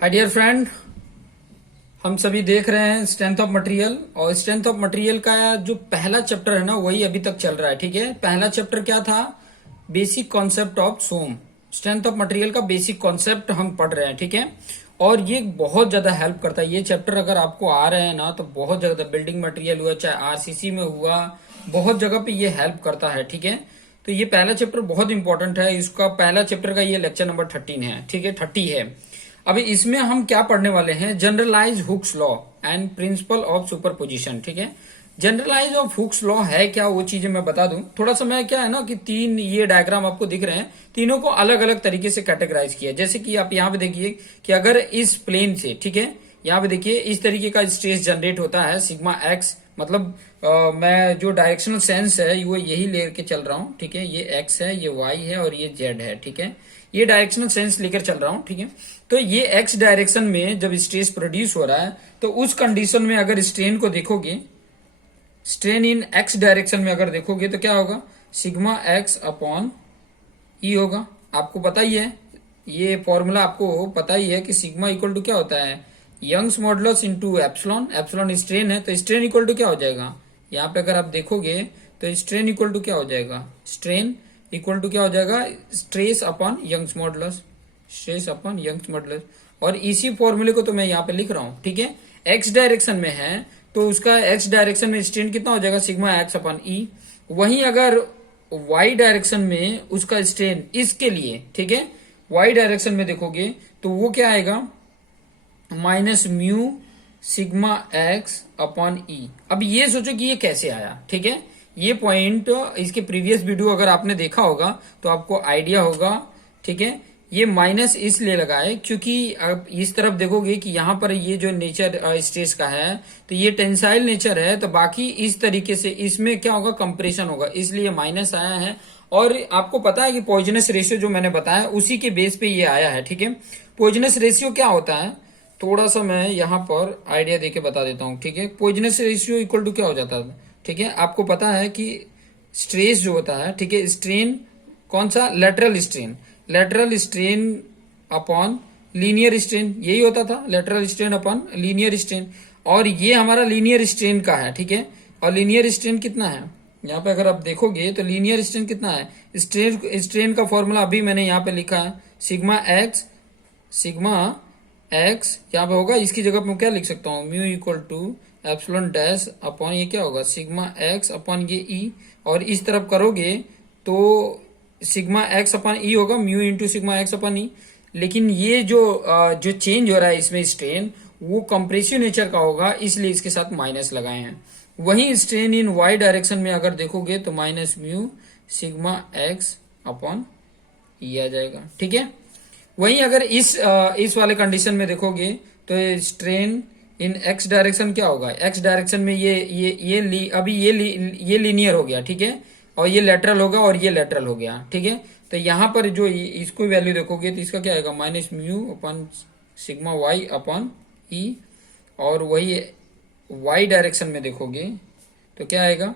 Hi dear friend, हम सभी देख रहे हैं स्ट्रेंथ ऑफ मटेरियल। और स्ट्रेंथ ऑफ मटेरियल का जो पहला चैप्टर है ना, वही अभी तक चल रहा है। ठीक है, पहला चैप्टर क्या था? Basic concept of SOM. Strength of material का बेसिक कॉन्सेप्ट हम पढ़ रहे हैं। ठीक है, और ये बहुत ज्यादा हेल्प करता है। ये चैप्टर अगर आपको आ रहे हैं ना, तो बहुत ज्यादा, बिल्डिंग मटेरियल हुआ चाहे आरसीसी में हुआ, बहुत जगह पे ये हेल्प करता है। ठीक है, तो ये पहला चैप्टर बहुत इंपॉर्टेंट है। इसका पहला चैप्टर का ये लेक्चर नंबर 13 है। ठीक है, 30 है। अभी इसमें हम क्या पढ़ने वाले हैं? Generalize Hooke's law and principle of superposition. ठीक है, जनरलाइज ऑफ हुक्स लॉ है क्या, वो चीजें मैं बता दूं। थोड़ा सा मैं क्या है ना कि तीन ये डायग्राम आपको दिख रहे हैं, तीनों को अलग अलग तरीके से कैटेगराइज किया। जैसे कि आप यहाँ पे देखिए कि अगर इस प्लेन से, ठीक है, यहाँ पे देखिए इस तरीके का स्ट्रेस जनरेट होता है सिग्मा एक्स, मतलब मैं जो डायरेक्शनल सेंस है वो यही लेके चल रहा हूँ। ठीक है, ये एक्स है, ये वाई है और ये जेड है। ठीक है, ये डायरेक्शनल सेंस लेकर चल रहा हूं। ठीक है, तो ये एक्स डायरेक्शन में जब स्ट्रेस प्रोड्यूस हो रहा है, तो उस कंडीशन में अगर स्ट्रेन को देखोगे, स्ट्रेन इन एक्स डायरेक्शन में अगर देखोगे तो क्या होगा? सिग्मा एक्स अपॉन ई होगा। आपको पता ही है, ये फॉर्मूला आपको पता ही है कि सिग्मा इक्वल टू क्या होता है? Young's modulus into epsilon. Epsilon strain है, तो स्ट्रेन इक्वल टू क्या हो जाएगा? यहाँ पे अगर आप देखोगे तो स्ट्रेन इक्वल टू क्या हो जाएगा? स्ट्रेन इक्वल टू क्या हो जाएगा? Stress upon Young's modulus, stress upon Young's modulus. और इसी फॉर्मूले को तो मैं यहाँ पे लिख रहा हूँ। ठीक है, एक्स डायरेक्शन में है तो उसका एक्स डायरेक्शन में स्ट्रेन कितना हो जाएगा? सिग्मा एक्स अपॉन ई। वहीं अगर वाई डायरेक्शन में उसका स्ट्रेन इसके लिए, ठीक है, वाई डायरेक्शन में देखोगे तो वो क्या आएगा? Minus mu sigma X upon E. अब ये सोचो कि ये कैसे आया। ठीक है, ये पॉइंट इसके प्रीवियस वीडियो अगर आपने देखा होगा तो आपको आइडिया होगा। ठीक है, ये माइनस इसलिए लगा है क्योंकि अब इस तरफ देखोगे कि यहाँ पर ये जो नेचर स्ट्रेस का है, तो ये टेंसाइल नेचर है, तो बाकी इस तरीके से इसमें क्या होगा? कंप्रेशन होगा, इसलिए माइनस आया है। और आपको पता है कि पॉइजनस रेशियो जो मैंने बताया उसी के बेस पे ये आया है। ठीक है, पॉइजनस रेशियो क्या होता है, थोड़ा सा मैं यहाँ पर आइडिया देके बता देता हूँ। ठीक है, पॉइजनस रेशियो इक्वल टू क्या हो जाता है? ठीक है, आपको पता है कि स्ट्रेस जो होता है, ठीक है, स्ट्रेन कौन सा? Lateral strain, lateral strain upon linear strain, यही होता था, lateral strain upon linear strain. और ये हमारा लीनियर स्ट्रेन का है। ठीक है, और लीनियर स्ट्रेन कितना है? यहाँ पे अगर आप देखोगे तो लीनियर स्ट्रेन कितना है? स्ट्रेन का फॉर्मूला अभी मैंने यहाँ पे लिखा है, सिग्मा एक्स, सिग्मा एक्स यहाँ पे होगा, इसकी जगह पे मैं क्या लिख सकता हूँ? Mu equal to epsilon dash upon ये क्या होगा? सिग्मा एक्स अपॉन ये ई। और इस तरफ करोगे तो सिग्मा एक्स अपॉन ई होगा, mu into sigma X upon E. लेकिन ये जो चेंज हो रहा है इसमें स्ट्रेन, वो कंप्रेसिव नेचर का होगा, इसलिए इसके साथ माइनस लगाए हैं। वहीं स्ट्रेन इन वाई डायरेक्शन में अगर देखोगे तो minus mu sigma X upon E आ जाएगा। ठीक है, वहीं अगर इस वाले कंडीशन में देखोगे तो स्ट्रेन इन एक्स डायरेक्शन क्या होगा? एक्स डायरेक्शन में अभी ये लीनियर हो गया। ठीक है, और ये लेटरल होगा और ये लेटरल हो गया। ठीक है, तो यहाँ पर जो इसको वैल्यू देखोगे तो इसका क्या आएगा? Minus mu upon sigma Y upon E. और वही वाई डायरेक्शन में देखोगे तो क्या आएगा?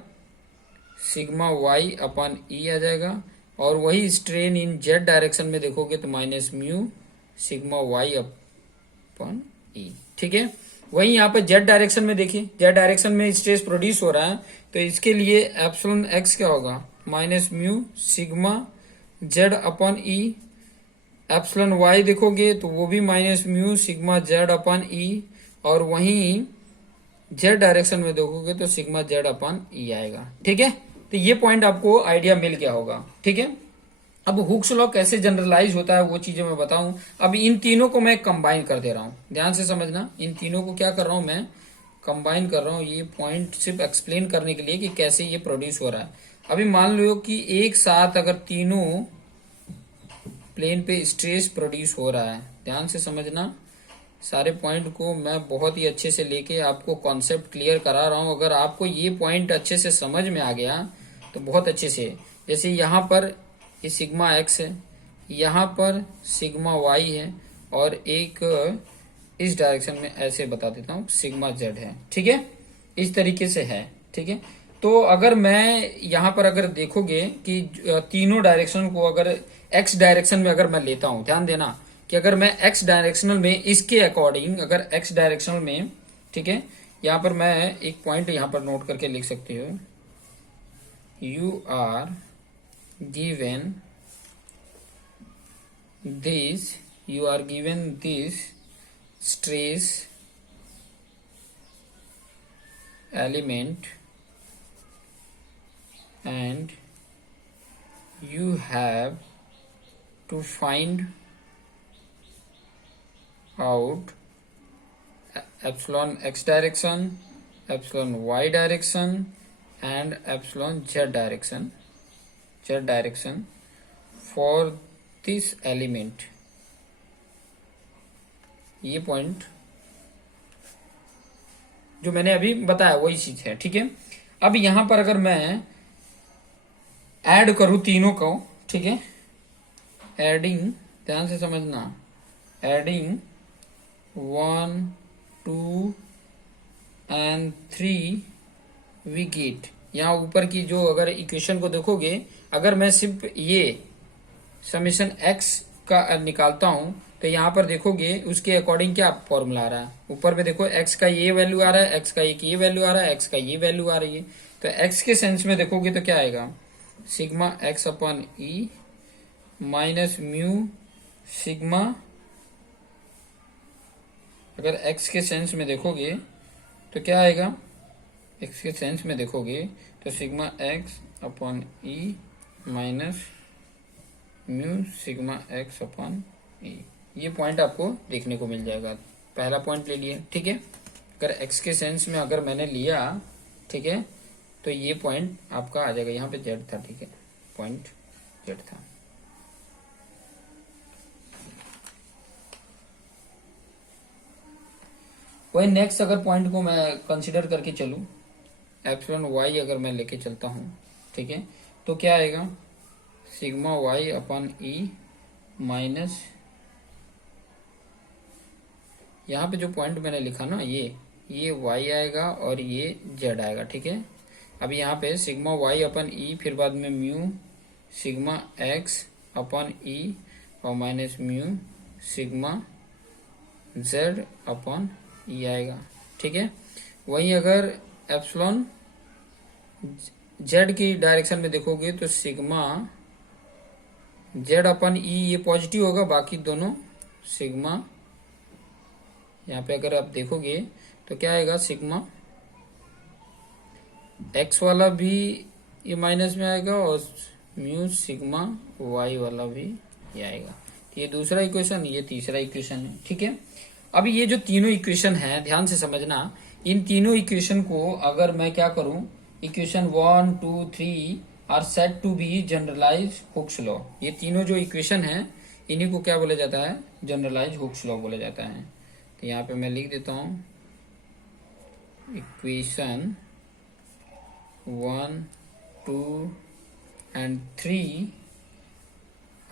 सिग्मा वाई अपॉन ई आ जाएगा। और वही स्ट्रेन इन जेड डायरेक्शन में देखोगे तो minus mu sigma Y upon E. ठीक है, वहीं यहाँ पे जेड डायरेक्शन में देखिए, जेड डायरेक्शन में स्ट्रेस प्रोड्यूस हो रहा है, तो इसके लिए एप्सिलॉन एक्स क्या होगा? Minus mu sigma Z upon E. Epsilon Y देखोगे तो वो भी minus mu sigma Z upon E. और वहीं जेड डायरेक्शन में देखोगे तो सिग्मा जेड अपॉन ई आएगा। ठीक है, तो ये पॉइंट आपको आइडिया मिल गया होगा। ठीक है, अब हुक्स लॉ कैसे जनरलाइज होता है वो चीजें मैं बताऊं। अब इन तीनों को मैं कंबाइन कर दे रहा हूं, ध्यान से समझना। इन तीनों को क्या कर रहा हूं मैं? कंबाइन कर रहा हूं। ये पॉइंट सिर्फ एक्सप्लेन करने के लिए कि कैसे ये प्रोड्यूस हो रहा है। अभी मान लो कि एक साथ अगर तीनों प्लेन पे स्ट्रेस प्रोड्यूस हो रहा है, ध्यान से समझना। सारे पॉइंट को मैं बहुत ही अच्छे से लेके आपको कॉन्सेप्ट क्लियर करा रहा हूं। अगर आपको ये पॉइंट अच्छे से समझ में आ गया तो बहुत अच्छे से, जैसे यहाँ पर ये सिग्मा एक्स है, यहाँ पर सिग्मा वाई है, और एक इस डायरेक्शन में ऐसे बता देता हूँ सिग्मा जेड है। ठीक है, इस तरीके से है। ठीक है, तो अगर मैं यहाँ पर अगर देखोगे कि तीनों डायरेक्शन को अगर एक्स डायरेक्शन में अगर मैं लेता हूँ, ध्यान देना, कि अगर मैं एक्स डायरेक्शनल में इसके अकॉर्डिंग, अगर एक्स डायरेक्शनल में, ठीक है, यहां पर मैं एक पॉइंट यहां पर नोट करके लिख सकती हूँ, you are given this, you are given this stress element and you have to find out epsilon x direction, epsilon y direction and epsilon z direction for this element. ये point जो मैंने अभी बताया वही चीज है, ठीक है। अब यहां पर अगर मैं ऐड करूं तीनों को, ठीक है, एडिंग, ध्यान से समझना, एडिंग 1 2 एंड 3 वी गेट, यहां ऊपर की जो अगर इक्वेशन को देखोगे, अगर मैं सिर्फ ये समेशन एक्स का निकालता हूं तो यहां पर देखोगे उसके अकॉर्डिंग क्या फॉर्मूला आ रहा है, ऊपर में देखो एक्स का ये वैल्यू आ रहा है, एक्स का एक ये वैल्यू आ रहा है, एक्स का ये वैल्यू आ रही है। तो एक्स के सेंस में देखोगे तो क्या आएगा, sigma X upon E minus mu sigma, अगर एक्स के सेंस में देखोगे तो क्या आएगा, एक्स के सेंस में देखोगे तो sigma X upon E minus mu sigma X upon E, ये पॉइंट आपको देखने को मिल जाएगा। पहला पॉइंट ले लिए, ठीक है, अगर एक्स के सेंस में अगर मैंने लिया, ठीक है, तो ये पॉइंट आपका आ जाएगा, यहाँ पे जेड था, ठीक है, पॉइंट जेड था। वही नेक्स्ट अगर पॉइंट को मैं कंसिडर करके चलूं, एप्सिलॉन वाई अगर मैं लेके चलता हूं, ठीक है, तो क्या आएगा, sigma Y upon E minus, यहाँ पे जो पॉइंट मैंने लिखा ना, ये y आएगा और ये z आएगा, ठीक है। अब यहाँ पे सिग्मा y अपन ई, फिर बाद में म्यू सिग्मा x अपन ई और माइनस म्यू सिग्मा z अपन ई आएगा, ठीक है। वहीं अगर एप्सिलॉन z की डायरेक्शन में देखोगे तो सिग्मा z अपन ई, ये पॉजिटिव होगा, बाकी दोनों सिग्मा, यहाँ पे अगर आप देखोगे तो क्या आएगा, सिग्मा एक्स वाला भी ये माइनस में आएगा और म्यू सिग्मा वाई वाला भी ये आएगा। तो ये दूसरा इक्वेशन, ये तीसरा इक्वेशन है, ठीक है। अब ये जो तीनों इक्वेशन है, ध्यान से समझना, इन तीनों इक्वेशन को अगर मैं क्या करूं, equation 1 2 3 are set to be generalize Hooke's law, ये तीनों जो इक्वेशन है इन्हीं को क्या बोला जाता है, जनरलाइज हुक्स लॉ बोला जाता है। तो यहाँ पे मैं लिख देता हूं, equation 1 2 and 3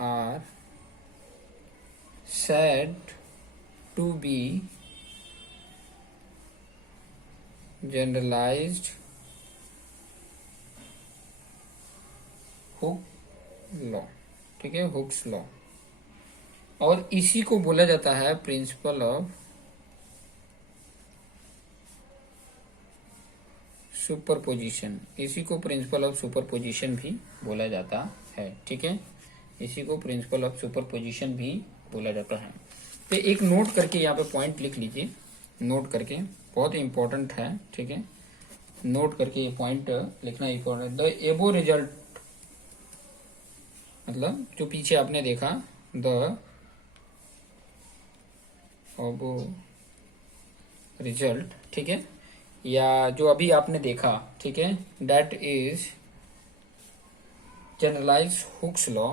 are said to be generalized Hooke law, ठीक है, हुक्स लॉ, और इसी को बोला जाता है प्रिंसिपल ऑफ सुपरपोजिशन, इसी को प्रिंसिपल ऑफ सुपरपोजिशन भी बोला जाता है, ठीक है, इसी को प्रिंसिपल ऑफ सुपरपोजिशन भी बोला जाता है। तो एक नोट करके यहाँ पे पॉइंट लिख लीजिए, नोट करके, बहुत इंपॉर्टेंट है, ठीक है, नोट करके ये पॉइंट लिखना इंपॉर्टेंट। द एबो रिजल्ट, मतलब जो पीछे आपने देखा, द एबो रिजल्ट, ठीक है, या जो अभी आपने देखा, ठीक है, that is generalize Hooke's law,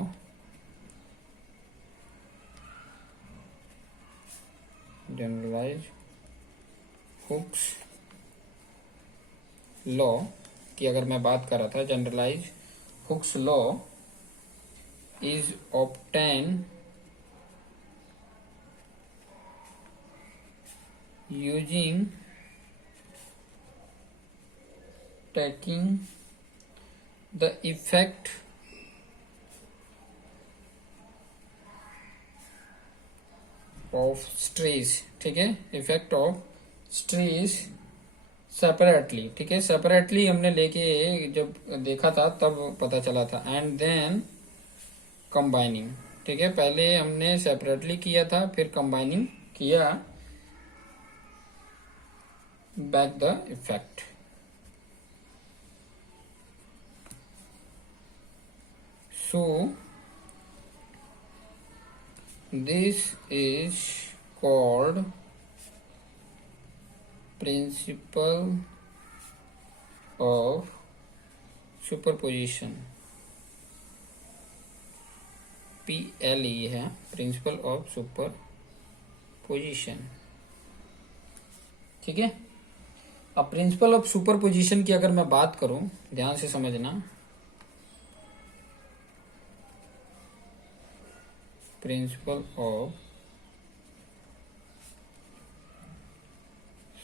generalize Hooke's law की अगर मैं बात कर रहा था, generalize Hooke's law is obtain using taking the effect of stress, ठीक है, इफेक्ट ऑफ स्ट्रेस सेपरेटली, ठीक है, सेपरेटली हमने लेके जब देखा था तब पता चला था, एंड देन कंबाइनिंग, ठीक है, पहले हमने सेपरेटली किया था फिर कंबाइनिंग किया, back the effect. So this is called principal of superposition, PLE है, प्रिंसिपल ऑफ सुपरपोजिशन, ठीक है। अब प्रिंसिपल ऑफ सुपरपोजिशन की अगर मैं बात करूं, ध्यान से समझना, प्रिंसिपल ऑफ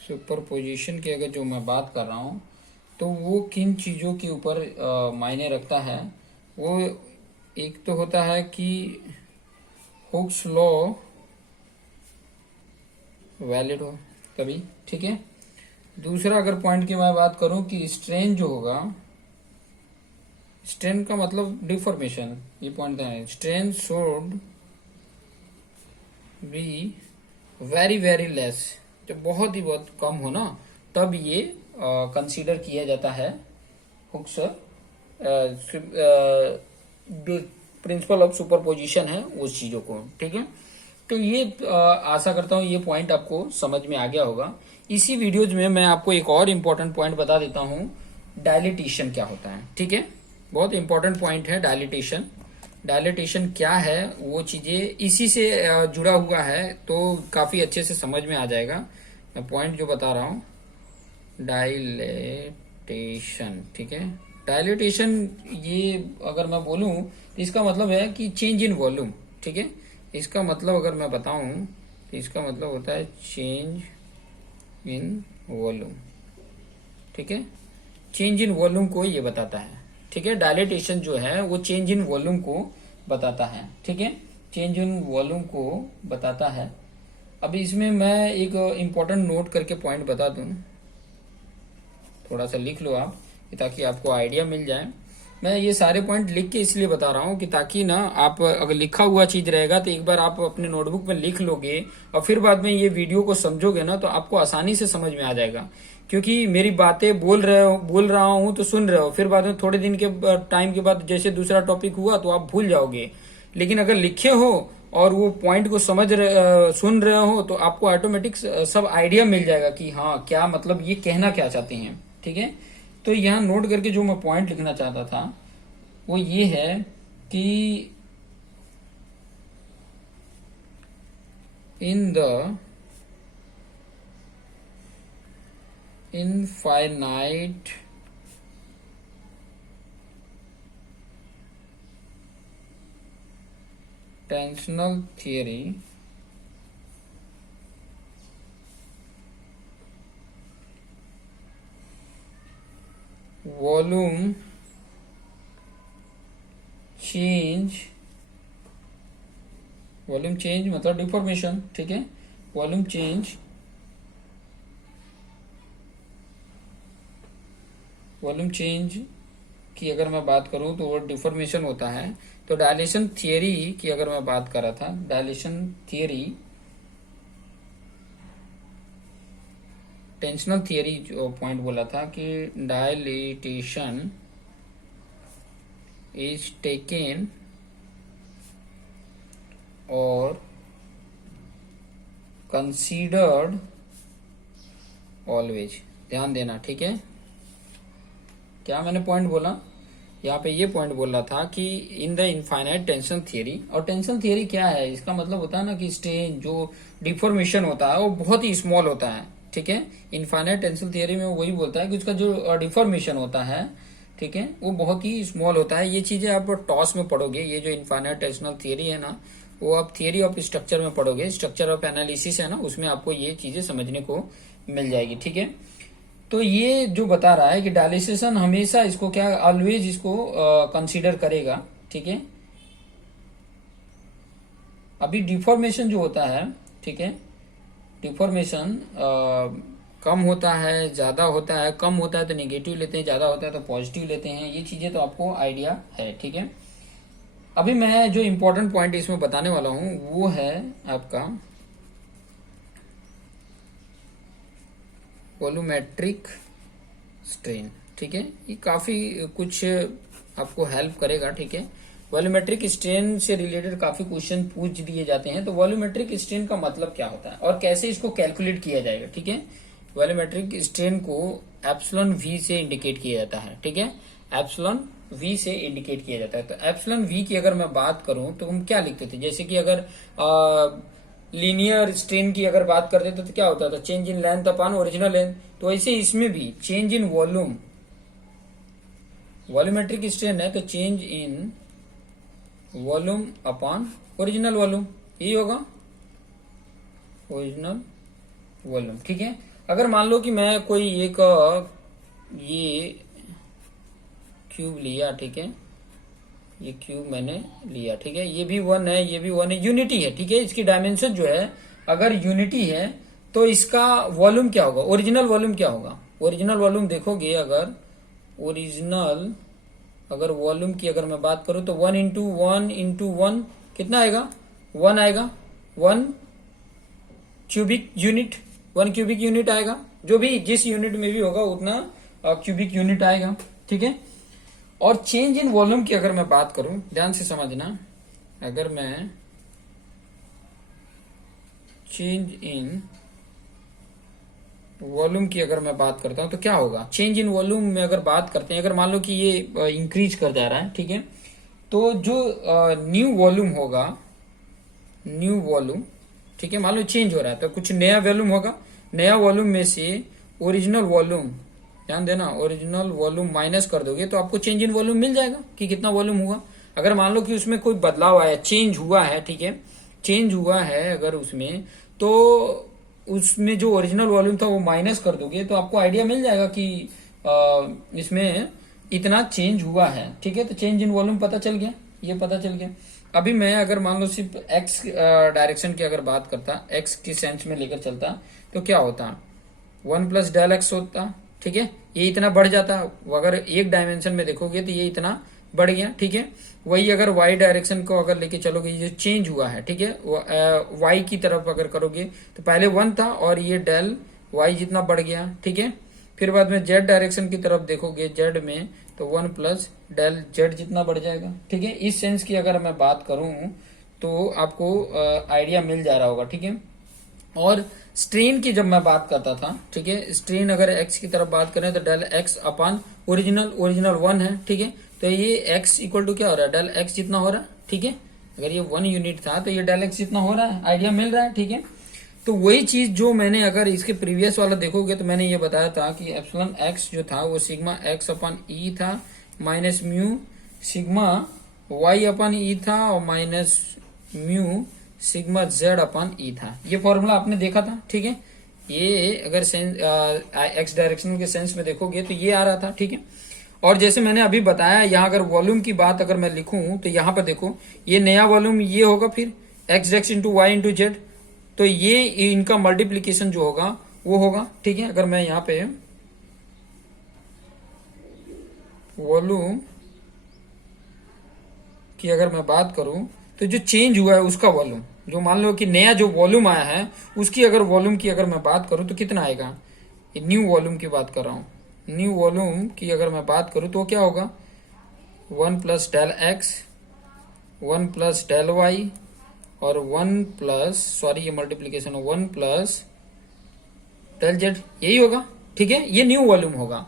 सुपरपोजिशन की अगर जो मैं बात कर रहा हूं तो वो किन चीजों के ऊपर मायने रखता है, वो एक तो होता है कि हुक्स लॉ वैलिड हो तभी, ठीक है। दूसरा अगर पॉइंट की मैं बात करूं कि स्ट्रेन जो होगा, स्ट्रेन का मतलब डिफॉर्मेशन, ये पॉइंट है, strain should be very very less, जब बहुत ही बहुत कम हो ना तब ये कंसीडर किया जाता है हुक्स प्रिंसिपल ऑफ सुपरपोजिशन है उस चीजों को, ठीक है। तो ये आशा करता हूँ ये पॉइंट आपको समझ में आ गया होगा। इसी वीडियोज में मैं आपको एक और इम्पोर्टेंट पॉइंट बता देता हूँ, डायलिटेशन क्या होता है, ठीक है, बहुत इंपॉर्टेंट पॉइंट है डायलिटेशन। डायलिटेशन क्या है, वो चीजें इसी से जुड़ा हुआ है, तो काफी अच्छे से समझ में आ जाएगा। मैं पॉइंट जो बता रहा हूँ, डायलिटेशन, ठीक है, डायलिटेशन ये अगर मैं बोलूं तो इसका मतलब है कि चेंज इन वॉल्यूम, ठीक है। इसका मतलब अगर मैं बताऊं तो इसका मतलब होता है चेंज इन वॉल्यूम, ठीक है, चेंज इन वॉल्यूम को ये बताता है, ठीक है। डायलिटेशन जो है वो चेंज इन वॉल्यूम को बताता है, ठीक है, चेंज इन वॉल्यूम को बताता है। अभी इसमें मैं एक इम्पोर्टेंट नोट करके पॉइंट बता दूं, थोड़ा सा लिख लो आप ताकि आपको आइडिया मिल जाए। मैं ये सारे पॉइंट लिख के इसलिए बता रहा हूँ कि ताकि ना आप अगर लिखा हुआ चीज रहेगा तो एक बार आप अपने नोटबुक में लिख लोगे और फिर बाद में ये वीडियो को समझोगे ना तो आपको आसानी से समझ में आ जाएगा। क्योंकि मेरी बातें बोल रहा हूँ तो सुन रहे हो, फिर बाद में थोड़े दिन के टाइम के बाद जैसे दूसरा टॉपिक हुआ तो आप भूल जाओगे, लेकिन अगर लिखे हो और वो पॉइंट को सुन रहे हो तो आपको ऑटोमेटिक सब आइडिया मिल जाएगा कि हाँ क्या मतलब ये कहना क्या चाहते हैं, ठीक है। तो यहाँ नोट करके जो मैं पॉइंट लिखना चाहता था वो ये है कि in the infinite tensional theory volume change मतलब डिफॉर्मेशन, ठीक है, वॉल्यूम चेंज की अगर मैं बात करूं तो वो डिफॉर्मेशन होता है। तो डायलेशन थियरी की अगर मैं बात कर रहा था, डायलेशन थियरी टेंशनल थियरी जो पॉइंट बोला था कि डायलिटेशन इज टेकन और कंसीडर्ड ऑलवेज, ध्यान देना, ठीक है। क्या मैंने पॉइंट बोला, यहाँ पे ये पॉइंट बोल रहा था कि in the infinite tension theory, और टेंशन थियरी क्या है, इसका मतलब होता है ना कि स्ट्रेन जो डिफॉर्मेशन होता है वो बहुत ही स्मॉल होता है, ठीक है। इनफाइनाइट टेंशन थियरी में वही बोलता है कि उसका जो डिफॉर्मेशन होता है, ठीक है, वो बहुत ही स्मॉल होता है। ये चीजें आप टॉस में पढ़ोगे, ये जो इनफाइनाइट टेंशनल थियरी है ना वो आप थियरी ऑफ स्ट्रक्चर में पढ़ोगे, स्ट्रक्चर ऑफ एनालिसिस है ना, उसमें आपको ये चीजें समझने को मिल जाएगी, ठीक है। तो ये जो बता रहा है कि डायलिसेशन हमेशा इसको क्या ऑलवेज इसको कंसीडर करेगा, ठीक है। अभी डिफॉर्मेशन जो होता है ठीक है। डिफॉर्मेशन कम होता है, ज्यादा होता है, कम होता है तो नेगेटिव लेते हैं, ज्यादा होता है तो पॉजिटिव लेते हैं, ये चीजें तो आपको आइडिया है, ठीक है। अभी मैं जो इम्पोर्टेंट पॉइंट इसमें बताने वाला हूं वो है आपका वॉल्यूमेट्रिक स्ट्रेन, ठीक है। ये काफी कुछ आपको हेल्प करेगा, ठीक है। वॉल्यूमेट्रिक स्ट्रेन से रिलेटेड काफी क्वेश्चन पूछ दिए जाते हैं, तो वॉल्यूमेट्रिक स्ट्रेन का मतलब क्या होता है और कैसे इसको कैलकुलेट किया जाएगा, ठीक है। वॉल्यूमेट्रिक स्ट्रेन को एप्सिलॉन वी से इंडिकेट किया जाता है, ठीक है। एप्सिलॉन वी से इंडिकेट किया जाता है। तो एप्सिलॉन वी की अगर मैं बात करूं तो हम क्या लिखते थे, जैसे कि अगर लीनियर स्ट्रेन की अगर बात करते थे तो क्या होता था, change in length upon original length. तो ऐसे इसमें भी change in volume, volumetric strain है तो change in volume upon original volume, यही होगा ओरिजिनल वॉल्यूम, ठीक है। अगर मान लो कि मैं कोई एक ये क्यूब लिया, ठीक है, ये क्यूब मैंने लिया, ठीक है, ये भी 1 है, ये भी 1 है, यूनिटी है, ठीक है। इसकी डायमेंशन जो है अगर यूनिटी है तो इसका वॉल्यूम क्या होगा, ओरिजिनल वॉल्यूम क्या होगा। ओरिजिनल वॉल्यूम देखोगे अगर ओरिजिनल अगर वॉल्यूम की अगर मैं बात करूं तो 1 × 1 कितना आएगा, 1 आएगा, 1 क्यूबिक यूनिट, 1 क्यूबिक यूनिट आएगा, जो भी जिस यूनिट में भी होगा उतना क्यूबिक यूनिट आएगा, ठीक है। और चेंज इन वॉल्यूम की अगर मैं बात करूं, ध्यान से समझना, अगर मैं चेंज इन वॉल्यूम की अगर मैं बात करता हूं तो क्या होगा, चेंज इन वॉल्यूम में अगर बात करते हैं, अगर मान लो कि ये इंक्रीज कर जा रहा है, ठीक है, तो जो न्यू वॉल्यूम होगा, न्यू वॉल्यूम, ठीक है, मान लो चेंज हो रहा है तो कुछ नया वॉल्यूम होगा, नया वॉल्यूम में से ओरिजिनल वॉल्यूम, ध्यान देना, ओरिजिनल वॉल्यूम माइनस कर दोगे तो आपको चेंज इन वॉल्यूम मिल जाएगा कि कितना वॉल्यूम हुआ। अगर मान लो कि उसमें कोई बदलाव आया, चेंज हुआ है, ठीक है, चेंज हुआ है अगर उसमें, तो उसमें जो ओरिजिनल वॉल्यूम था वो माइनस कर दोगे तो आपको आइडिया मिल जाएगा कि इसमें इतना चेंज हुआ है, ठीक है। तो चेंज इन वॉल्यूम पता चल गया, ये पता चल गया। अभी मैं अगर मान लो सिर्फ एक्स डायरेक्शन की अगर बात करता, एक्स की सेंस में लेकर चलता तो क्या होता, 1 + डेल एक्स होता, ठीक है, ये इतना बढ़ जाता। अगर एक डायमेंशन में देखोगे तो ये इतना बढ़ गया, ठीक है। वही अगर वाई डायरेक्शन को अगर लेके चलोगे, ये जो चेंज हुआ है, ठीक है, वाई की तरफ अगर करोगे तो पहले 1 था और ये डेल वाई जितना बढ़ गया, ठीक है। फिर बाद में जेड डायरेक्शन की तरफ देखोगे, जेड में तो 1 + डेल जेड जितना बढ़ जाएगा, ठीक है। इस सेंस की अगर मैं बात करूं तो आपको आइडिया मिल जा रहा होगा, ठीक है। और स्ट्रेन की जब मैं बात करता था, ठीक है, स्ट्रेन अगर एक्स की तरफ बात करें तो डेल एक्स अपॉन ओरिजिनल 1 है, ठीक है। तो ये एक्स इक्वल टू क्या हो रहा है, डेल एक्स जितना हो रहा है, ठीक है। अगर ये 1 यूनिट था तो ये डेल एक्स जितना हो रहा है, आइडिया मिल रहा है, ठीक है। तो वही चीज जो मैंने अगर इसके प्रीवियस वाला देखोगे तो मैंने ये बताया था कि एप्सिलॉन एक्स जो था वो सिग्मा एक्स अपॉन ई था minus mu sigma Y upon E था और minus mu sigma Z upon E था। ये फॉर्मूला आपने देखा था, ठीक है। ये अगर एक्स डायरेक्शन के सेंस में देखोगे तो ये आ रहा था, ठीक है। और जैसे मैंने अभी बताया, यहाँ अगर वॉल्यूम की बात अगर मैं लिखूं तो यहाँ पर देखो, ये नया वॉल्यूम ये होगा, फिर एक्स डेक्स इंटू वाई इंटू जेड, तो ये इनका मल्टीप्लीकेशन जो होगा वो होगा, ठीक है। अगर मैं यहाँ पे वॉल्यूम की अगर मैं बात करूं तो जो चेंज हुआ है उसका वॉल्यूम, जो मान लो कि नया जो वॉल्यूम आया है उसकी अगर वॉल्यूम की अगर मैं बात करूं तो कितना आएगा, ये न्यू वॉल्यूम की बात कर रहा हूं, न्यू वॉल्यूम की अगर मैं बात करूं तो क्या होगा, 1 + डेल एक्स, 1 + डेल वाई और 1 + सॉरी ये मल्टीप्लीकेशन 1 + डेल जेड, यही होगा, ठीक है। ये न्यू वॉल्यूम होगा,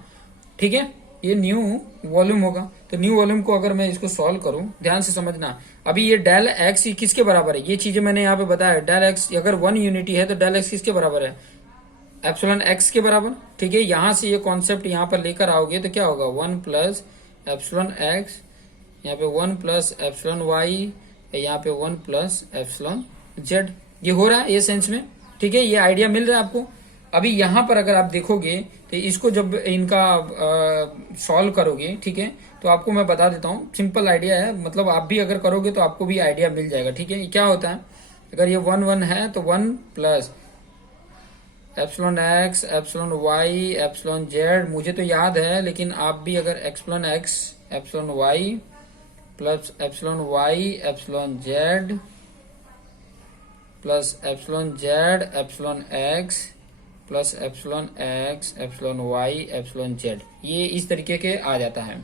ठीक है, ये न्यू वॉल्यूम होगा। तो न्यू वॉल्यूम को अगर मैं इसको सॉल्व करूं, ध्यान से समझना, अभी ये डेल एक्स किसके बराबर है, ये चीजें मैंने यहाँ पे बताया। डेल एक्स अगर 1 यूनिटी है तो डेल एक्स किसके बराबर है, एप्सिलॉन एक्स के बराबर, ठीक है। यहां से ये कॉन्सेप्ट यहाँ पर लेकर आओगे तो क्या होगा, 1 + एप्सिलॉन एक्स, यहाँ पे 1 + एप्सिलॉन वाई, यहाँ पे 1 + एप्सिलॉन जेड, ये हो रहा है ये सेंस में, ठीक है। ये आइडिया मिल रहा है आपको। अभी यहाँ पर अगर आप देखोगे तो इसको जब इनका सॉल्व करोगे, ठीक है, तो आपको मैं बता देता हूँ, सिंपल आइडिया है, मतलब आप भी अगर करोगे तो आपको भी आइडिया मिल जाएगा, ठीक है। क्या होता है, अगर ये 1 है तो 1 plus epsilon x, epsilon y, epsilon z, मुझे तो याद है, लेकिन आप भी अगर epsilon x, epsilon Y plus epsilon y, epsilon z plus epsilon z, epsilon x plus epsilon x, epsilon y, epsilon z, ये इस तरीके के आ जाता है।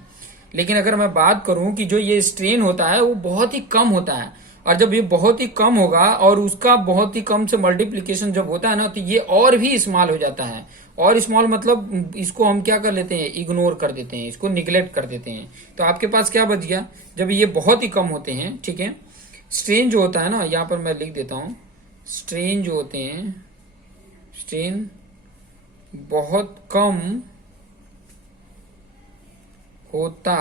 लेकिन अगर मैं बात करूं कि जो ये स्ट्रेन होता है वो बहुत ही कम होता है, और जब ये बहुत ही कम होगा और उसका बहुत ही कम से मल्टीप्लीकेशन जब होता है ना, तो ये और भी स्मॉल हो जाता है। और स्मॉल मतलब इसको हम क्या कर लेते हैं, इग्नोर कर देते हैं, इसको निगलेक्ट कर देते हैं। तो आपके पास क्या बच गया, जब ये बहुत ही कम होते हैं, ठीक है, स्ट्रेन जो होता है ना, यहां पर मैं लिख देता हूं, स्ट्रेन जो होते हैं, स्ट्रेन बहुत कम होता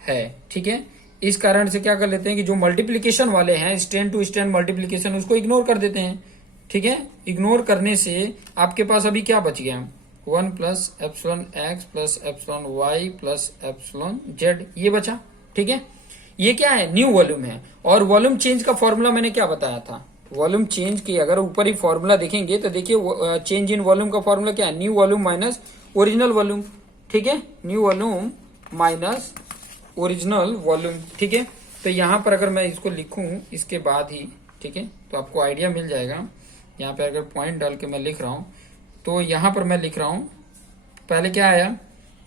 है, ठीक है। इस कारण से क्या कर लेते हैं कि जो मल्टीप्लीकेशन वाले हैं, स्ट्रेन टू स्ट्रेन मल्टीप्लीकेशन, उसको इग्नोर कर देते हैं, ठीक है। इग्नोर करने से आपके पास अभी क्या बच गया, 1 plus epsilon x plus epsilon Y plus epsilon z, ये बचा, ठीक है। ये क्या है, न्यू वॉल्यूम है। और वॉल्यूम चेंज का फॉर्मूला मैंने क्या बताया था, वॉल्यूम चेंज की अगर ऊपर ही फॉर्मूला देखेंगे तो देखिए, चेंज इन वॉल्यूम का फॉर्मूला क्या है, new volume minus original volume, ठीक है, new volume minus original volume, ठीक है। तो यहां पर अगर मैं इसको लिखूं इसके बाद ही, ठीक है, तो आपको आइडिया मिल जाएगा। यहां पे अगर पॉइंट डाल के मैं लिख रहा हूं, तो यहां पर मैं लिख रहा हूं, पहले क्या आया,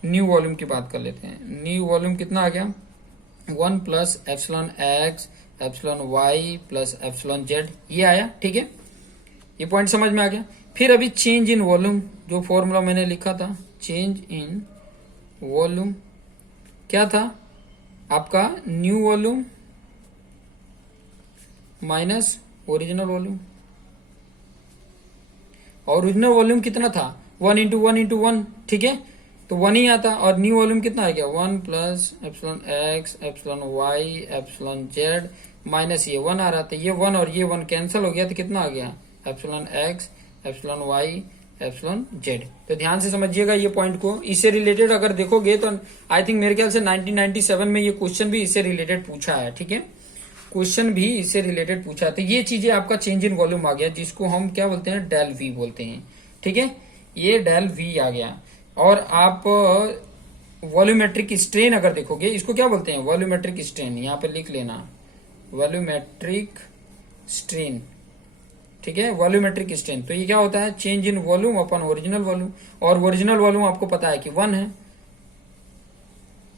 न्यू वॉल्यूम की बात कर लेते हैं। न्यू वॉल्यूम कितना आ गया, 1 plus epsilon x, epsilon Y plus epsilon z, ये आया, ठीक है। ये पॉइंट समझ में आ गया। फिर अभी चेंज इन वॉल्यूम, जो फॉर्मूला मैंने लिखा था, चेंज इन वॉल्यूम क्या था आपका, new volume minus original volume. और ओरिजिनल वॉल्यूम कितना था, 1 इंटू 1 इंटू 1, ठीक है, तो 1 ही आता। और न्यू वॉल्यूम कितना आ गया, 1 plus epsilon x, epsilon y, epsilon z, minus ये 1 आ रहा था, ये 1 और ये 1 कैंसिल हो गया, तो कितना आ गया, epsilon x, epsilon y, epsilon z. तो ध्यान से समझिएगा ये पॉइंट को। इससे रिलेटेड अगर देखोगे तो आई थिंक मेरे ख्याल से 1997 में ये क्वेश्चन भी इससे रिलेटेड पूछा है, ठीक है, क्वेश्चन भी इससे रिलेटेड पूछा है। तो ये चीजें आपका चेंज इन वॉल्यूम आ गया, जिसको हम क्या बोलते हैं, डेल वी बोलते हैं, ठीक है, ये डेल वी आ गया। और आप वॉल्यूमेट्रिक स्ट्रेन अगर देखोगे, इसको क्या बोलते हैं, वॉल्यूमेट्रिक स्ट्रेन, यहां पे लिख लेना, वॉल्यूमेट्रिक स्ट्रेन, ठीक है, वॉल्यूमेट्रिक स्ट्रेन। तो ये क्या होता है, change in volume upon original volume, और ओरिजिनल वॉल्यूम आपको पता है कि 1 है,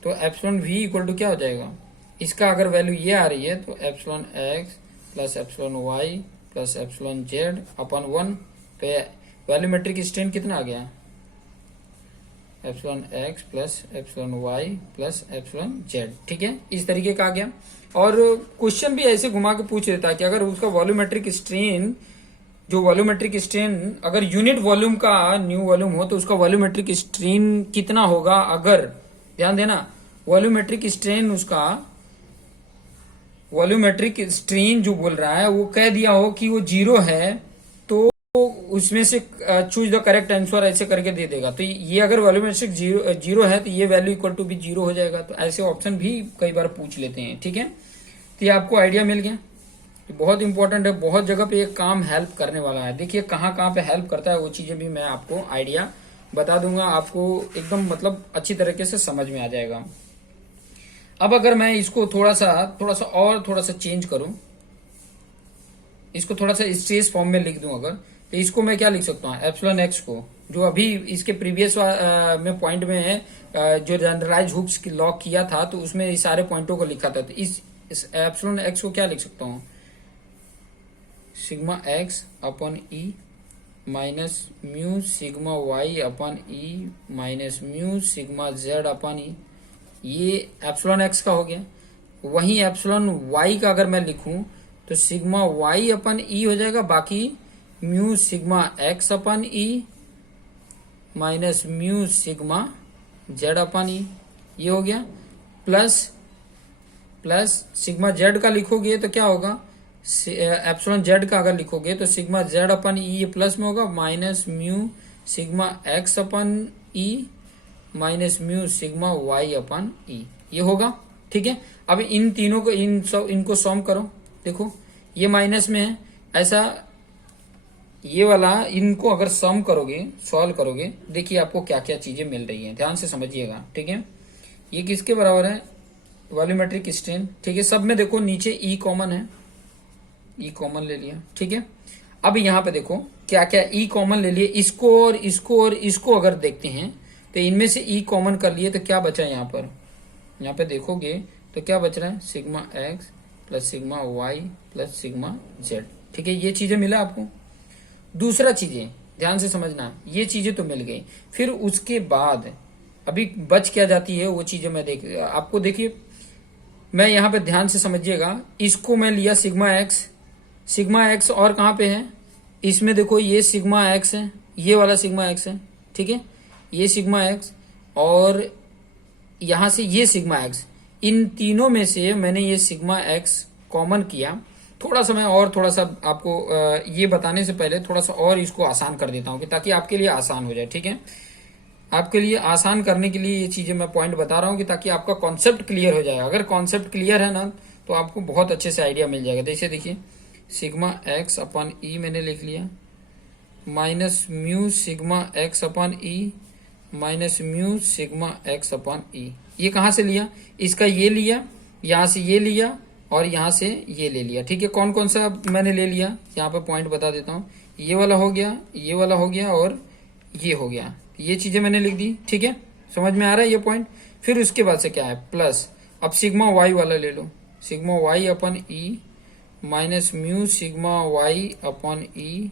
तो एप्सिलॉन वी इक्वल टू क्या हो जाएगा, इसका अगर वैल्यू ये आ रही है तो epsilon x plus epsilon Y plus epsilon Z upon 1, तो वॉल्यूमेट्रिक स्ट्रेन कितना आ गया, epsilon x plus epsilon Y plus epsilon Z, ठीक है, इस तरीके का आ गया। और क्वेश्चन भी ऐसे घुमा के पूछ देता है कि अगर उसका वॉल्यूमेट्रिक स्ट्रेन, जो वॉल्यूमेट्रिक स्ट्रेन अगर यूनिट वॉल्यूम का न्यू वॉल्यूम हो तो उसका वॉल्यूमेट्रिक स्ट्रेन कितना होगा। अगर ध्यान देना, वॉल्यूमेट्रिक स्ट्रेन, उसका वॉल्यूमेट्रिक स्ट्रेन जो बोल रहा है वो कह दिया हो कि वो 0 है, तो उसमें से चूज द करेक्ट आंसर ऐसे करके दे देगा। तो ये अगर वॉल्यूमेट्रिक जीरो है तो ये वैल्यू इक्वल टू भी 0 हो जाएगा। तो ऐसे ऑप्शन भी कई बार पूछ लेते हैं, ठीक है। तो ये आपको आइडिया मिल गया, बहुत इंपॉर्टेंट है, बहुत जगह पे ये काम हेल्प करने वाला है। देखिए कहाँ कहाँ पे हेल्प करता है, वो चीजें भी मैं आपको आइडिया बता दूंगा, आपको एकदम मतलब अच्छी तरीके से समझ में आ जाएगा। अब अगर मैं इसको थोड़ा सा चेंज करूं, इसको थोड़ा सा स्ट्रेस फॉर्म में लिख दूं अगर, तो इसको मैं क्या लिख सकता हूँ, एप्सिलॉन एक्स को, जो अभी इसके प्रीवियस में पॉइंट में है, जो जनरलाइज हुक्स की लॉ किया था तो उसमें इस सारे पॉइंटों को लिखा था। तो इस एप्सिलॉन एक्स को क्या लिख सकता हूँ, सिग्मा एक्स अपन ई माइनस म्यू सिग्मा वाई अपन ई माइनस म्यू सिग्मा जेड अपन ई, ये एप्सिलॉन एक्स का हो गया। वहीं एप्सिलॉन वाई का अगर मैं लिखूं तो सिग्मा वाई अपन ई हो जाएगा, बाकी म्यू सिग्मा एक्स अपन ई माइनस म्यू सिग्मा जेड अपन ई, ये हो गया। प्लस सिग्मा जेड का लिखोगे तो क्या होगा, एप्सिलॉन जेड का अगर लिखोगे तो सिग्मा जेड अपन ई ये प्लस में होगा, minus mu sigma x upon ई माइनस म्यू सिग्मा वाई अपन ई, ये होगा, ठीक है। अब इन तीनों को इनको सॉम करो, देखो ये माइनस में है, ऐसा ये वाला इनको अगर सम करोगे, सॉल्व करोगे, देखिए आपको क्या क्या चीजें मिल रही हैं, ध्यान से समझिएगा, ठीक है। ये किसके बराबर है, वॉल्यूमेट्रिक स्ट्रेन, ठीक है। सब में देखो नीचे ई कॉमन है, ई कॉमन ले लिया, ठीक है। अब यहाँ पे देखो क्या क्या ई कॉमन ले लिए, इसको और इसको और इसको अगर देखते हैं तो इनमें से ई कॉमन कर लिए तो क्या बचा यहाँ पर, यहाँ पे देखोगे तो क्या बच रहा है, sigma x plus sigma y plus sigma z, ठीक है। ये चीजें मिला आपको। दूसरा चीजें ध्यान से समझना, ये चीजें तो मिल गई, फिर उसके बाद अभी बच क्या जाती है वो चीजें मैं आपको देखिए, मैं यहाँ पे ध्यान से समझिएगा, इसको मैं लिया सिग्मा एक्स और कहाँ पे है, इसमें देखो ये सिग्मा एक्स है, ये वाला सिग्मा एक्स है, ठीक है, ये सिग्मा एक्स और यहां से ये सिग्मा एक्स, इन तीनों में से मैंने ये सिग्मा एक्स कॉमन किया। थोड़ा सा मैं और थोड़ा सा आपको ये बताने से पहले थोड़ा सा और इसको आसान कर देता हूं कि ताकि आपके लिए आसान हो जाए, ठीक है। आपके लिए आसान करने के लिए ये चीजें मैं पॉइंट बता रहा हूं कि ताकि आपका कॉन्सेप्ट क्लियर हो जाए। अगर कॉन्सेप्ट क्लियर है ना तो आपको बहुत अच्छे से आइडिया मिल जाएगा। जैसे देखिए सिग्मा एक्स अपन ई मैंने लिख लिया minus mu sigma x upon ई minus mu sigma x upon ई। ये कहां से लिया, इसका ये लिया, यहां से ये लिया और यहां से ये ले लिया, ठीक है। कौन कौन सा मैंने ले लिया यहाँ पे पॉइंट बता देता हूं, ये वाला हो गया, ये वाला हो गया और ये हो गया, ये चीजें मैंने लिख दी, ठीक है। समझ में आ रहा है ये पॉइंट। फिर उसके बाद से क्या है प्लस, अब सिग्मा वाई वाला ले लो, सिग्मा वाई अपन ई माइनस म्यू सिग्मा वाई अपन ई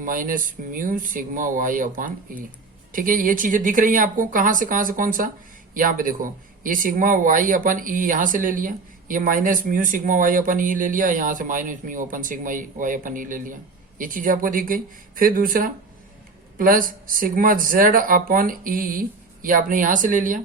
माइनस म्यू सिग्मा वाई अपन ई, ठीक है। ये चीजें दिख रही हैं आपको, कहां से कौन सा, यहाँ पे देखो ये सिग्मा वाई अपन ई यहां से ले लिया, ये माइनस म्यू सिग्मा वाई अपन ई ले लिया, यहां से माइनस म्यू अपन सिग्मा वाई अपन ई ले लिया, ये चीजें आपको दिख गई। फिर दूसरा प्लस सिग्मा जेड अपन ई, ये आपने यहां से ले लिया।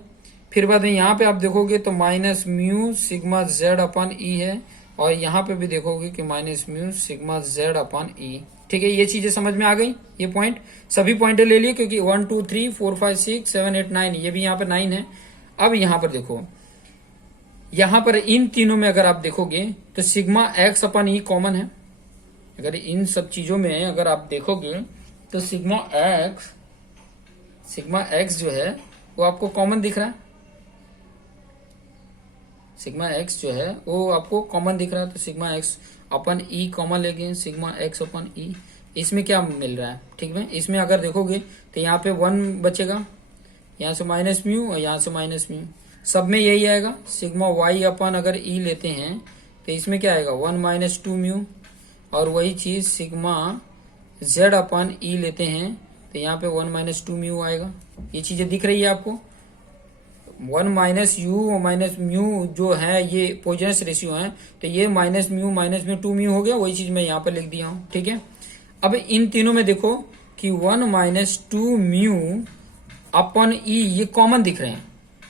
फिर बाद में यहाँ पे आप देखोगे तो माइनस म्यू सिग्मा जेड अपन ई है और यहाँ पे भी देखोगे कि माइनस म्यू सिग्मा जेड अपन ई, ठीक है। ये चीजें समझ में आ गई, ये पॉइंट सभी पॉइंट ले लिए क्योंकि 1 2 3 4 5 6 7 8 9, ये भी यहाँ पर 9 है। अब यहाँ पर देखो, यहाँ पर इन तीनों में अगर आप देखोगे तो सिग्मा एक्स अपन ई कॉमन है। अगर इन सब चीजों में अगर आप देखोगे तो सिग्मा एक्स जो है वो आपको कॉमन दिख रहा है, सिग्मा एक्स जो है वो आपको कॉमन दिख रहा है। तो सिग्मा एक्स अपन ई कॉमन लेंगे, सिग्मा एक्स अपन ई, इसमें क्या मिल रहा है, ठीक है। इसमें अगर देखोगे तो यहाँ पे 1 बचेगा, यहाँ से माइनस म्यू और यहाँ से माइनस म्यू, सब में यही आएगा। सिग्मा वाई अपन अगर ई लेते हैं तो इसमें क्या आएगा 1 माइनस 2 म्यू, और वही चीज सिग्मा जेड अपन ई लेते हैं तो यहाँ पे 1 माइनस 2 म्यू आएगा। ये चीजें दिख रही है आपको, 1 माइनस यू माइनस म्यू जो है ये पॉइजनस रेशियो है, तो ये माइनस म्यू 2 म्यू हो गया, वही चीज मैं यहाँ पर लिख दिया हूँ, ठीक है। अब इन तीनों में देखो कि 1 माइनस 2 म्यू अपन ई ये कॉमन दिख रहे हैं,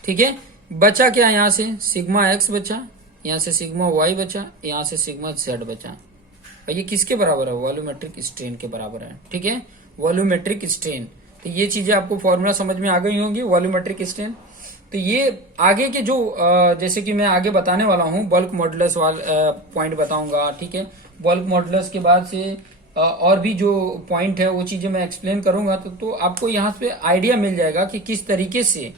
ठीक है। बचा क्या यहाँ से सिग्मा एक्स बचा, यहाँ से सिग्मा वाई बचा, यहाँ से सिग्मा जेड बचा, और ये किसके बराबर है, वॉल्यूमेट्रिक स्ट्रेन के बराबर है, ठीक है, वॉल्यूमेट्रिक स्ट्रेन। तो ये चीजें आपको फॉर्मूला समझ में आ गई होंगी, वॉल्यूमेट्रिक स्ट्रेन। तो ये आगे के जो जैसे कि मैं आगे बताने वाला हूँ बल्क मॉडुलस वाला पॉइंट बताऊंगा, ठीक है। बल्क मॉडुलस के बाद से और भी जो पॉइंट है वो चीजें मैं एक्सप्लेन करूंगा, तो आपको यहाँ पे आइडिया मिल जाएगा कि किस तरीके से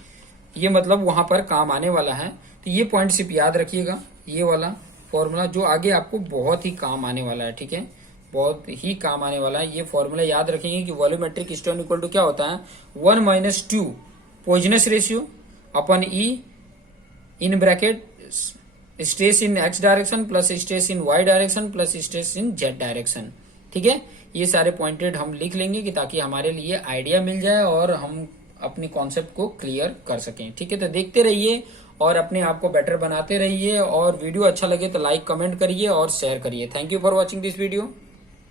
ये मतलब वहां पर काम आने वाला है। तो ये पॉइंट सिर्फ याद रखिएगा, ये वाला फॉर्मूला जो आगे आपको बहुत ही काम आने वाला है, ठीक है, बहुत ही काम आने वाला है। ये फॉर्मूला याद रखेंगे कि वॉल्यूमेट्रिक स्ट्रेन इक्वल टू क्या होता है, 1 minus 2 Poisson's ratio upon E in bracket stress in x direction plus stress in y direction plus stress in z direction, ठीक है। ये सारे पॉइंटेड हम लिख लेंगे कि ताकि हमारे लिए आइडिया मिल जाए और हम अपने कॉन्सेप्ट को क्लियर कर सकें, ठीक है। तो देखते रहिए और अपने आप को बेटर बनाते रहिए, और वीडियो अच्छा लगे तो लाइक कमेंट करिए और शेयर करिए। Thank you for watching this video.